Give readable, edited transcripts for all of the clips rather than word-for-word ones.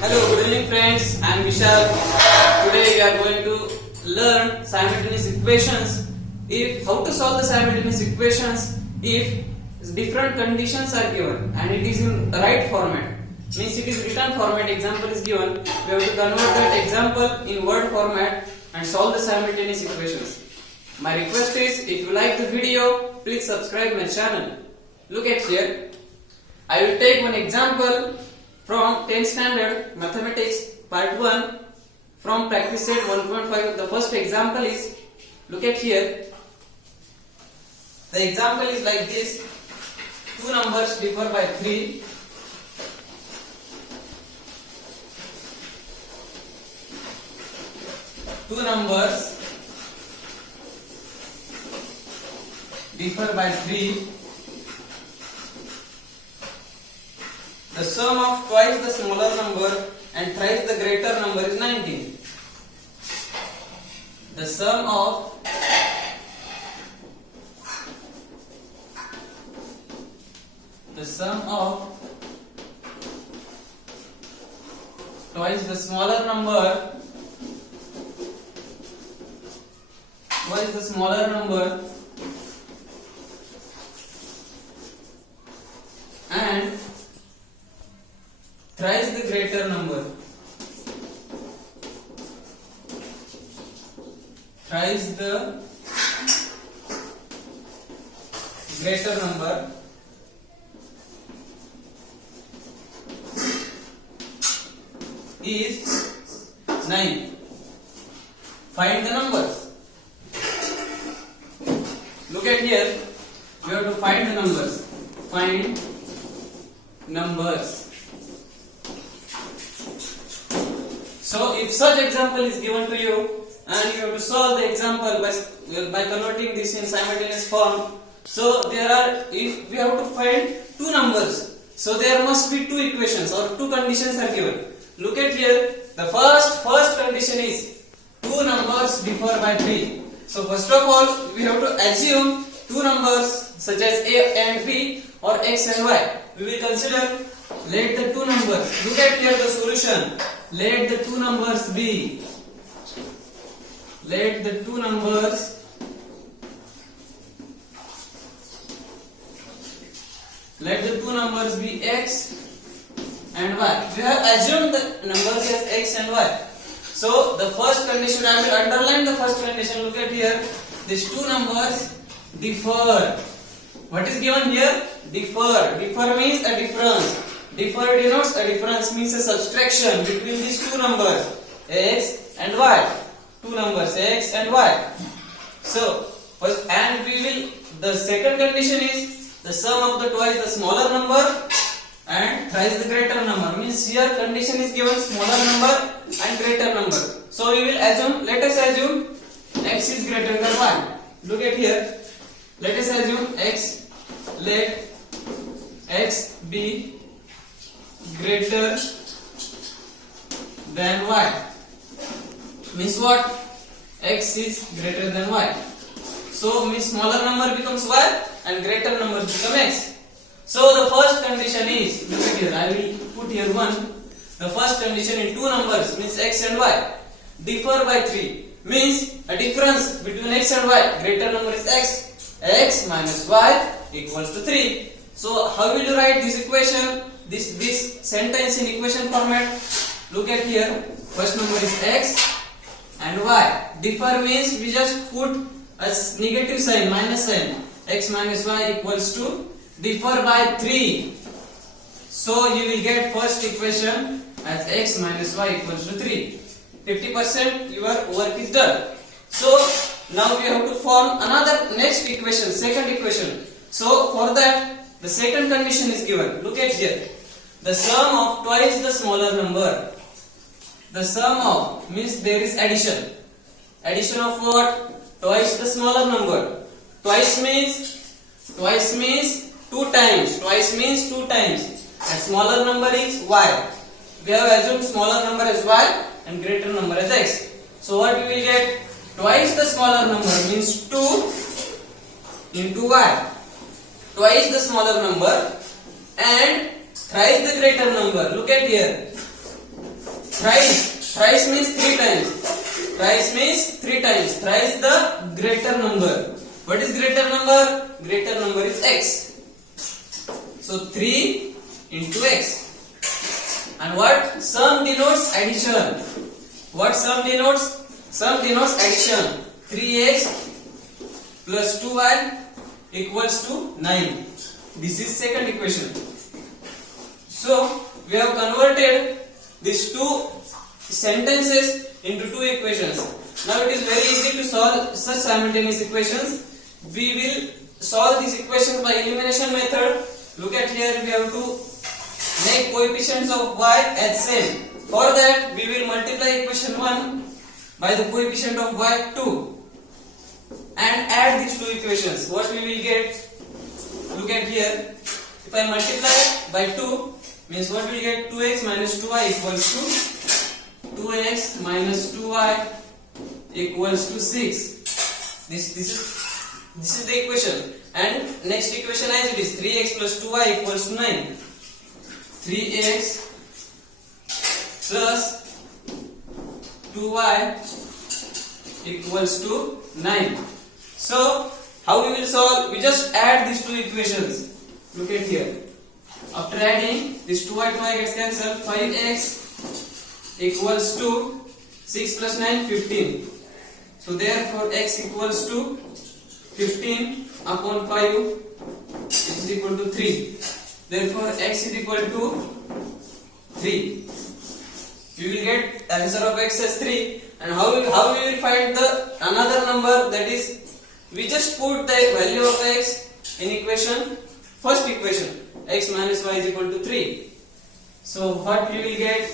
Hello, good evening friends. I am Vishal. Today we are going to learn simultaneous equations. How to solve the simultaneous equations if different conditions are given and it is in right format. Means it is written format, example is given. We have to convert that example in word format and solve the simultaneous equations. My request is, if you like the video, please subscribe my channel. Look at here. I will take one example from 10th standard mathematics part 1 from practice set 1.5. The first example is, look at here. The example is like this. Two numbers differ by 3. Two numbers differ by 3. The sum of twice the smaller number and thrice the greater number is 19. The sum of twice the smaller number and thrice the greater number. Thrice the greater number is 9. Find the numbers. Look at here. We have to find the numbers. Find numbers. So if such example is given to you and you have to solve the example by converting this in simultaneous form, so if we have to find two numbers, so there must be two equations or two conditions are given. Look at here. The first condition is two numbers differ by 3. So first of all, we have to assume two numbers such as a and b or x and y. We will consider, let the two numbers, look at here the solution. Let the two numbers be, x and y. We have assumed the numbers as x and y. So the first condition, I will underline the first condition. Look at here. These two numbers differ. What is given here? Differ. Differ means a difference. Differ denotes a difference, means a subtraction between these two numbers, x and y. Two numbers, x and y. So, first, and the second condition is the sum of the twice the smaller number and thrice the greater number. Means here condition is given smaller number and greater number. So we will assume, let us assume x is greater than y. Look at here. Let us assume let x be greater than y. Means what? X is greater than y. So means smaller number becomes y and greater number become x. So the first condition is, look at here, I will put here 1. The first condition in two numbers means x and y differ by 3. Means a difference between x and y, greater number is x. X minus y equals to 3. So how will you write this equation? This sentence in equation format. Look at here. First number is x and y. Differ means we just put a negative sign, minus sign. X minus y equals to differ by 3. So you will get first equation as x minus y equals to 3. 50% your work is done. So now we have to form another next equation, second equation. So for that, the second condition is given. Look at here. The sum of twice the smaller number. The sum of means there is addition. Addition of what? Twice the smaller number. Twice means 2 times. Twice means 2 times. And smaller number is y. We have assumed smaller number as y and greater number as x. So what we will get? Twice the smaller number means 2 into y. Twice the smaller number and thrice the greater number. Look at here. Thrice means 3 times. Thrice means 3 times. Thrice the greater number. What is greater number? Greater number is x. So 3 into x. And what? Sum denotes addition. What sum denotes? Sum denotes addition. 3x plus 2y equals to 9. This is second equation. So we have converted these two sentences into two equations. Now it is very easy to solve such simultaneous equations. We will solve these equations by elimination method. Look at here, we have to make coefficients of y as same. For that we will multiply equation 1 by the coefficient of y2 and add these two equations. What we will get? Look at here. If I multiply by 2, means what we will get? 2x minus 2y equals to 2x minus 2y equals to 6. This is the equation. And next equation as it is 3x plus 2y equals to 9. 3x plus 2y equals to 9. So how we will solve? We just add these two equations. Look at here. After adding this 2y gets cancelled. 5x equals to 6 plus 9 15. So therefore x equals to 15 upon 5 is equal to 3. Therefore x is equal to 3. We will get answer of x as 3. And how we will find the another number, that is we just put the value of x in equation, first equation, x minus y is equal to 3. So what we will get?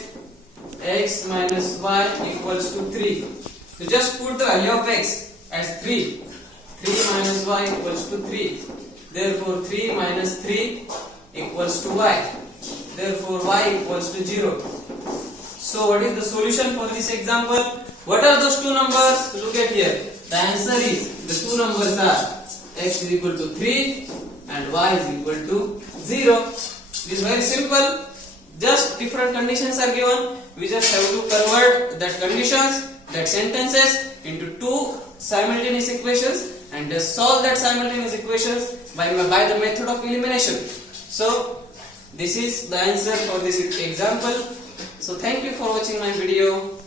X minus y equals to 3. So just put the value of x as 3. 3 minus y equals to 3. Therefore 3 minus 3 equals to y. Therefore y equals to 0. So what is the solution for this example? What are those two numbers? Look at here. The answer is, the two numbers are x is equal to 3 and y is equal to 0. It is very simple. Just different conditions are given. We just have to convert that conditions, that sentences into two simultaneous equations and just solve that simultaneous equations by the method of elimination. So this is the answer for this example. So thank you for watching my video.